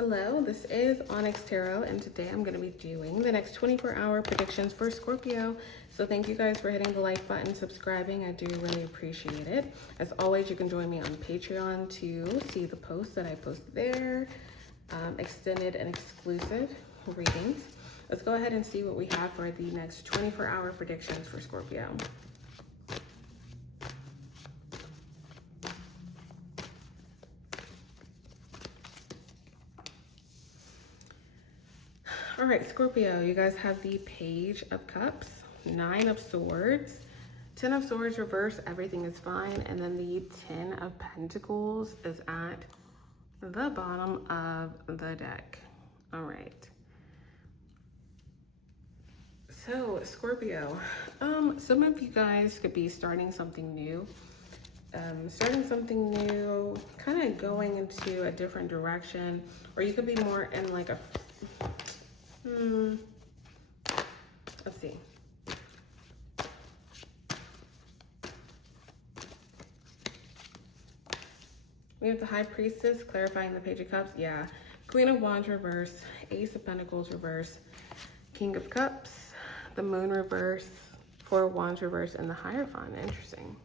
Hello, this is Onyx Tarot, and today I'm going to be doing the next 24-hour predictions for Scorpio. So thank you guys for hitting the like button, subscribing. I do really appreciate it. As always, you can join me on Patreon to see the posts that I post there, extended and exclusive readings. Let's go ahead and see what we have for the next 24-hour predictions for Scorpio. All right, Scorpio, you guys have the Page of Cups, 9 of Swords, 10 of Swords reverse, everything is fine, and then the 10 of Pentacles is at the bottom of the deck. All right. So, Scorpio, some of you guys could be starting something new. Kind of going into a different direction, or you could be more in like a let's see. We have the High Priestess clarifying the Page of Cups. Yeah. Queen of Wands reverse, Ace of Pentacles reverse, King of Cups, the Moon reverse, Four of Wands reverse, and the Hierophant. Interesting.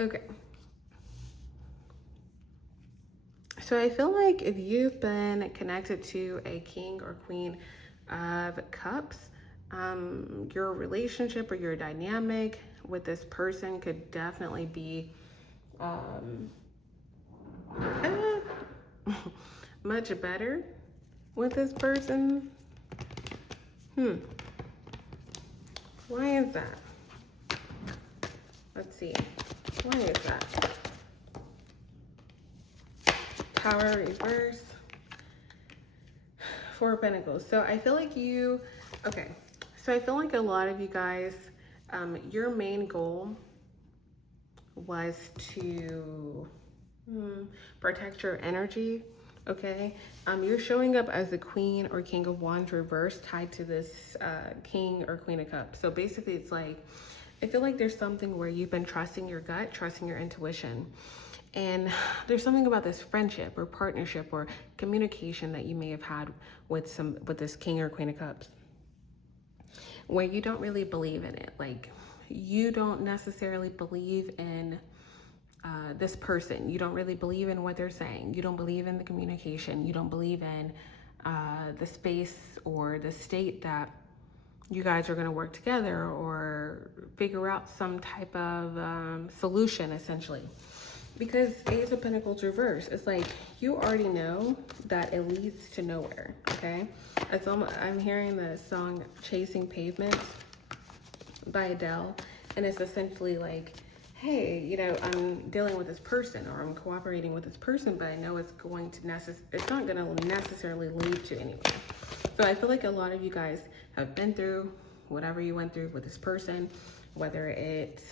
Okay. So I feel like if you've been connected to a King or Queen of Cups, your relationship or your dynamic with this person could definitely be much better with this person. Why is that? Let's see. Why is that? Tower reverse, Four of Pentacles. So I feel like I feel like a lot of you guys, your main goal was to protect your energy, okay? You're showing up as the Queen or King of Wands reverse tied to this King or Queen of Cups. So basically it's like, I feel like there's something where you've been trusting your gut, trusting your intuition. And there's something about this friendship or partnership or communication that you may have had with this King or Queen of Cups, where you don't really believe in it. Like, you don't necessarily believe in this person. You don't really believe in what they're saying. You don't believe in the communication. You don't believe in the space or the state that you guys are going to work together or figure out some type of solution, essentially. Because Ace of Pentacles reverse, it's like you already know that it leads to nowhere, okay? I'm hearing the song Chasing Pavements by Adele, and it's essentially like, hey, you know, I'm dealing with this person or I'm cooperating with this person, but I know it's not going to necessarily lead to anywhere. So I feel like a lot of you guys have been through whatever you went through with this person, whether it's,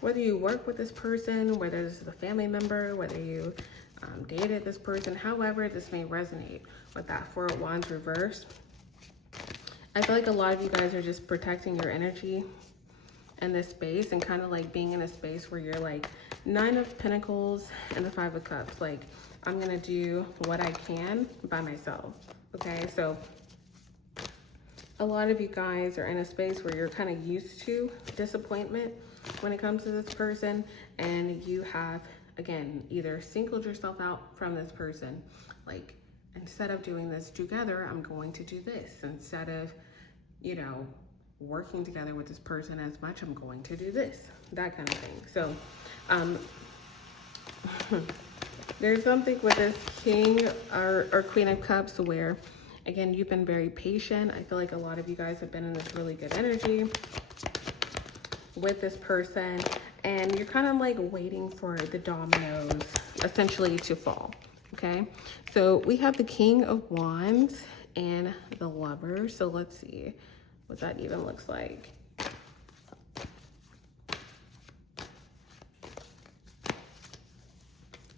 whether you work with this person, whether this is a family member, whether you dated this person, however this may resonate with that Four of Wands reverse. I feel like a lot of you guys are just protecting your energy in this space and kind of like being in a space where you're like Nine of Pentacles and the Five of Cups. Like, I'm going to do what I can by myself. Okay, so a lot of you guys are in a space where you're kind of used to disappointment when it comes to this person, and you have, again, either singled yourself out from this person. Like, instead of doing this together, I'm going to do this. Instead of, you know, working together with this person as much, I'm going to do this, that kind of thing. So there's something with this King or Queen of Cups where, again, you've been very patient. I feel like a lot of you guys have been in this really good energy with this person, and you're kind of like waiting for the dominoes essentially to fall, okay? So we have the King of Wands and the Lover. So let's see what that even looks like.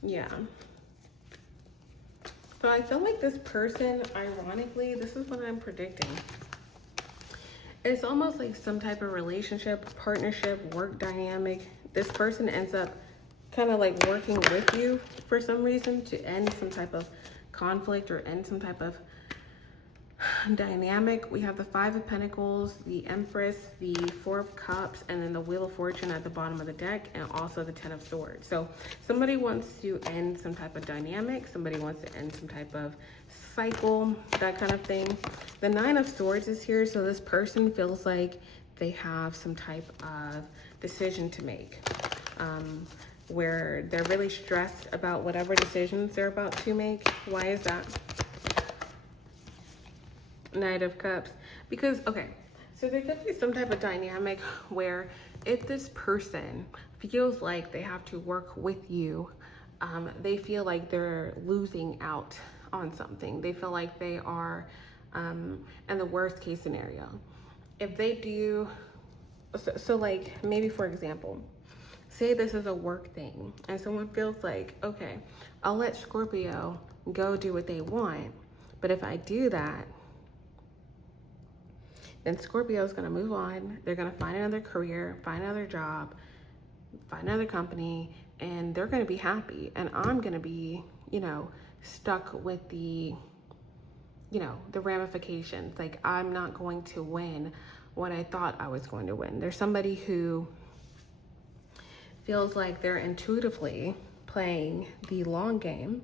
Yeah. So I feel like this person, ironically, this is what I'm predicting. It's almost like some type of relationship, partnership, work dynamic. This person ends up kind of like working with you for some reason to end some type of conflict or end some type of dynamic. We have the Five of Pentacles, the Empress, the Four of Cups, and then the Wheel of Fortune at the bottom of the deck, and also the Ten of Swords. So somebody wants to end some type of dynamic, somebody wants to end some type of cycle, that kind of thing. The Nine of Swords is here, so this person feels like they have some type of decision to make, where they're really stressed about whatever decisions they're about to make. Why is that? Knight of Cups. Because, okay, so there could be some type of dynamic where if this person feels like they have to work with you, they feel like they're losing out on something. They feel like they are in the worst case scenario. If they do, so like maybe for example, say this is a work thing and someone feels like, okay, I'll let Scorpio go do what they want, but if I do that, then Scorpio is going to move on. They're going to find another career, find another job, find another company, and they're going to be happy. And I'm going to be, you know, stuck with the, you know, the ramifications. Like, I'm not going to win what I thought I was going to win. There's somebody who feels like they're intuitively playing the long game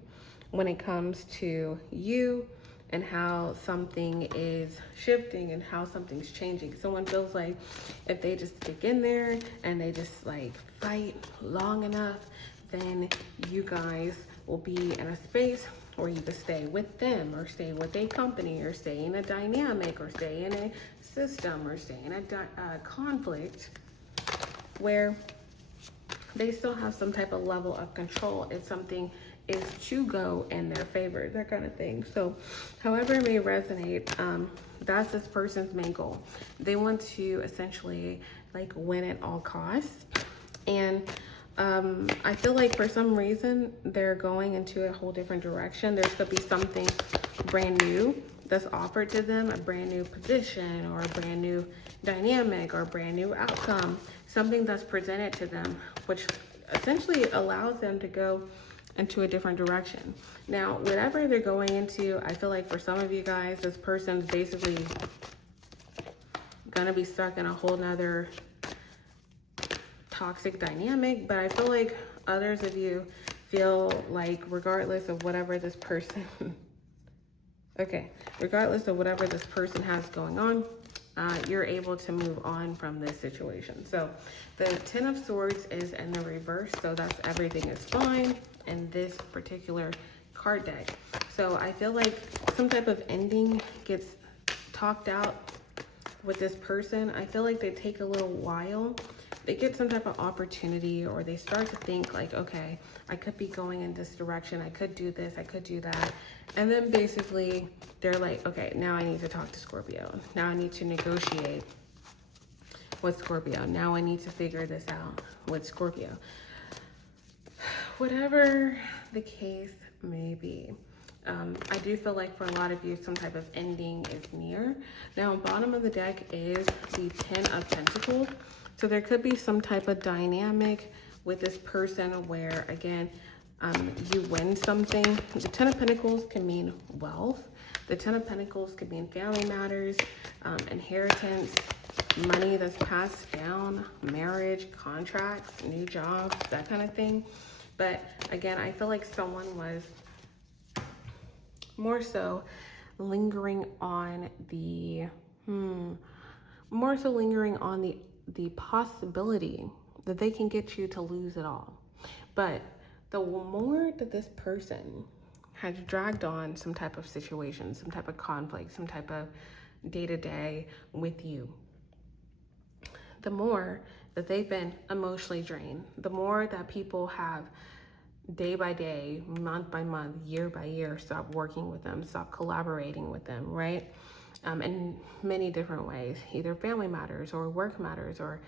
when it comes to you and how something is shifting and how something's changing. Someone feels like if they just stick in there and they just like fight long enough, then you guys will be in a space where you can stay with them or stay with a company or stay in a dynamic or stay in a system or stay in a conflict where they still have some type of level of control if something is to go in their favor, that kind of thing. So however it may resonate, that's this person's main goal. They want to essentially like win at all costs. And I feel like for some reason they're going into a whole different direction. There could be something brand new that's offered to them, a brand new position or a brand new dynamic or a brand new outcome, something that's presented to them, which essentially allows them to go into a different direction. Now, whatever they're going into, I feel like for some of you guys, this person's basically gonna be stuck in a whole nother toxic dynamic, but I feel like others of you feel like regardless of whatever this person regardless of whatever this person has going on, you're able to move on from this situation. So the Ten of Swords is in the reverse, so that's everything is fine in this particular card deck. So I feel like some type of ending gets talked out with this person. I feel like they take a little while. They get some type of opportunity, or they start to think like, okay, I could be going in this direction. I could do this. I could do that. And then basically they're like, okay, now I need to talk to Scorpio. Now I need to negotiate with Scorpio. Now I need to figure this out with Scorpio. Whatever the case may be, I do feel like for a lot of you, some type of ending is near. Now, bottom of the deck is the Ten of Pentacles. So there could be some type of dynamic with this person where, again, you win something. The Ten of Pentacles can mean wealth. The Ten of Pentacles could mean family matters, inheritance, money that's passed down, marriage, contracts, new jobs, that kind of thing. But again, I feel like someone was more so lingering on the, the possibility that they can get you to lose it all. But the more that this person has dragged on some type of situation, some type of conflict, some type of day-to-day with you, the more that they've been emotionally drained, the more that people have day by day, month by month, year by year, stop working with them, stop collaborating with them, right? In many different ways, either family matters or work matters or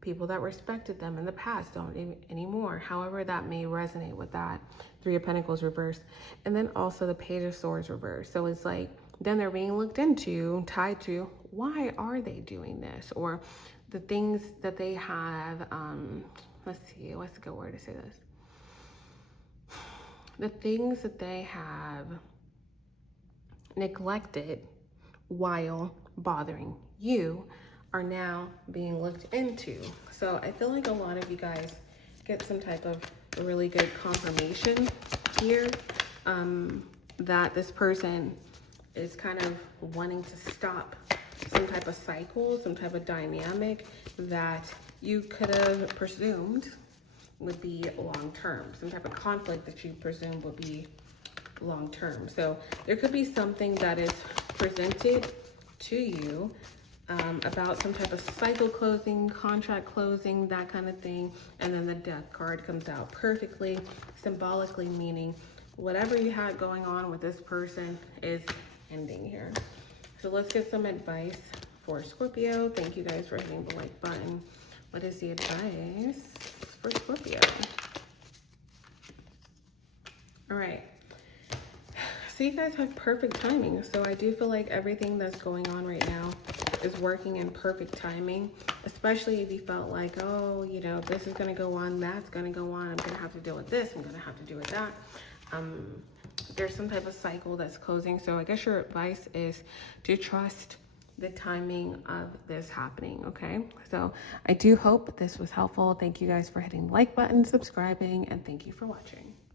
people that respected them in the past don't anymore. However that may resonate with that. Three of Pentacles reversed. And then also the Page of Swords reversed. So it's like, then they're being looked into, tied to, why are they doing this? Or the things that they have, let's see, what's a good word to say this? the things that they have neglected while bothering you are now being looked into. So I feel like a lot of you guys get some type of really good confirmation here, that this person is kind of wanting to stop some type of cycle, some type of dynamic that you could have presumed would be long term, some type of conflict that you presumed would be long term. So there could be something that is presented to you about some type of cycle closing, contract closing, that kind of thing. And then the Death card comes out perfectly, symbolically meaning whatever you had going on with this person is ending here. So let's get some advice for Scorpio. Thank you guys for hitting the like button. What is the advice for Scorpio? All right. So you guys have perfect timing. So I do feel like everything that's going on right now is working in perfect timing, especially if you felt like, oh, you know, this is going to go on, that's going to go on, I'm going to have to deal with this, I'm going to have to deal with that. There's some type of cycle that's closing. So I guess your advice is to trust the timing of this happening, okay? So I do hope this was helpful. Thank you guys for hitting the like button, subscribing, and thank you for watching.